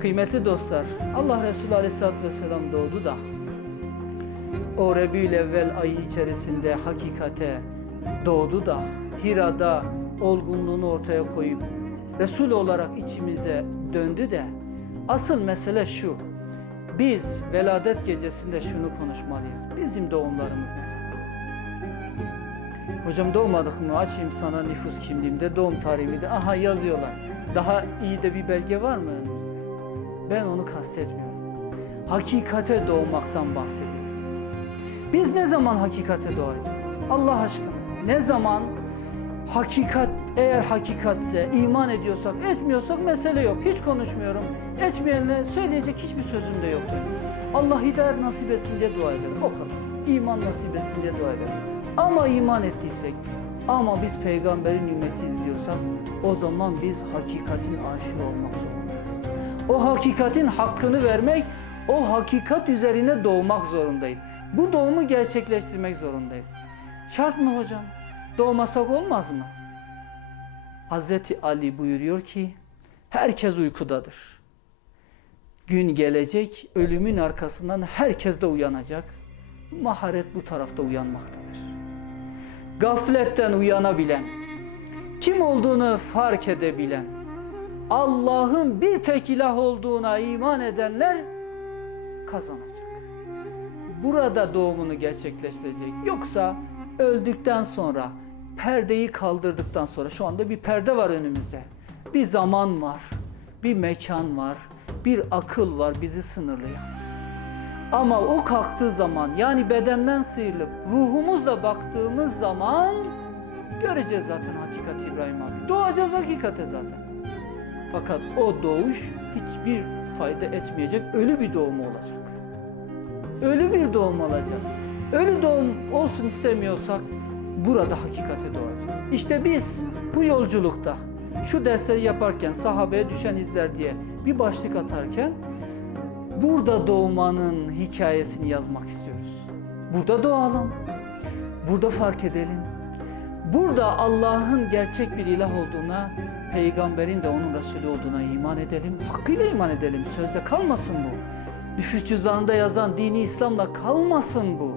Kıymetli dostlar, Allah Resulü Aleyhisselatü Vesselam doğdu da o Rebül evvel ayı içerisinde hakikate doğdu da Hira'da olgunluğunu ortaya koyup Resul olarak içimize döndü de asıl mesele şu. Biz veladet gecesinde şunu konuşmalıyız. Bizim doğumlarımız ne zaman? Hocam doğmadık mı? Açayım sana nüfus kimliğimde, doğum tarihimi de. Aha yazıyorlar. Daha iyi de bir belge var mı önümüzde? Ben onu kastetmiyorum. Hakikate doğmaktan bahsediyorum. Biz ne zaman hakikate doğacağız? Allah aşkına. Ne zaman hakikat eğer hakikatse iman ediyorsak etmiyorsak mesele yok. Hiç konuşmuyorum. Etmeyenle söyleyecek hiçbir sözüm de yok. Allah hidayet nasip etsin diye dua ederim. O kadar. İman nasip etsin diye dua ederim. Ama iman ettiysek ama biz peygamberin ümmetiyiz diyorsak o zaman biz hakikatin aşığı olmak zorundayız. O hakikatin hakkını vermek, o hakikat üzerine doğmak zorundayız. Bu doğumu gerçekleştirmek zorundayız. Şart mı hocam? Doğmasak olmaz mı? Hazreti Ali buyuruyor ki herkes uykudadır. Gün gelecek, ölümün arkasından herkes de uyanacak. Maharet bu tarafta uyanmaktadır. Gafletten uyanabilen, kim olduğunu fark edebilen, Allah'ın bir tek ilah olduğuna iman edenler kazanacak. Burada doğumunu gerçekleştirecek. Yoksa öldükten sonra, perdeyi kaldırdıktan sonra, şu anda bir perde var önümüzde. Bir zaman var, bir mekan var, bir akıl var bizi sınırlayan. Ama o kalktığı zaman yani bedenden sıyrılıp ruhumuzla baktığımız zaman göreceğiz zaten hakikat İbrahim abi. Doğacağız hakikate zaten. Fakat o doğuş hiçbir fayda etmeyecek ölü bir doğum olacak. Ölü bir doğum olacak. Ölü doğum olsun istemiyorsak burada hakikate doğacağız. İşte biz bu yolculukta şu dersleri yaparken sahabeye düşen izler diye bir başlık atarken burada doğmanın hikayesini yazmak istiyoruz. Burada doğalım. Burada fark edelim. Burada Allah'ın gerçek bir ilah olduğuna, peygamberin de onun Resulü olduğuna iman edelim. Hakkıyla iman edelim. Sözde kalmasın bu. Nüfus cüzdanında yazan dini İslam'la kalmasın bu.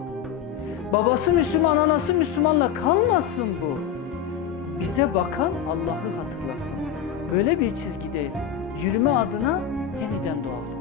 Babası Müslüman, anası Müslümanla kalmasın bu. Bize bakan Allah'ı hatırlasın. Böyle bir çizgide yürüme adına yeniden doğalım.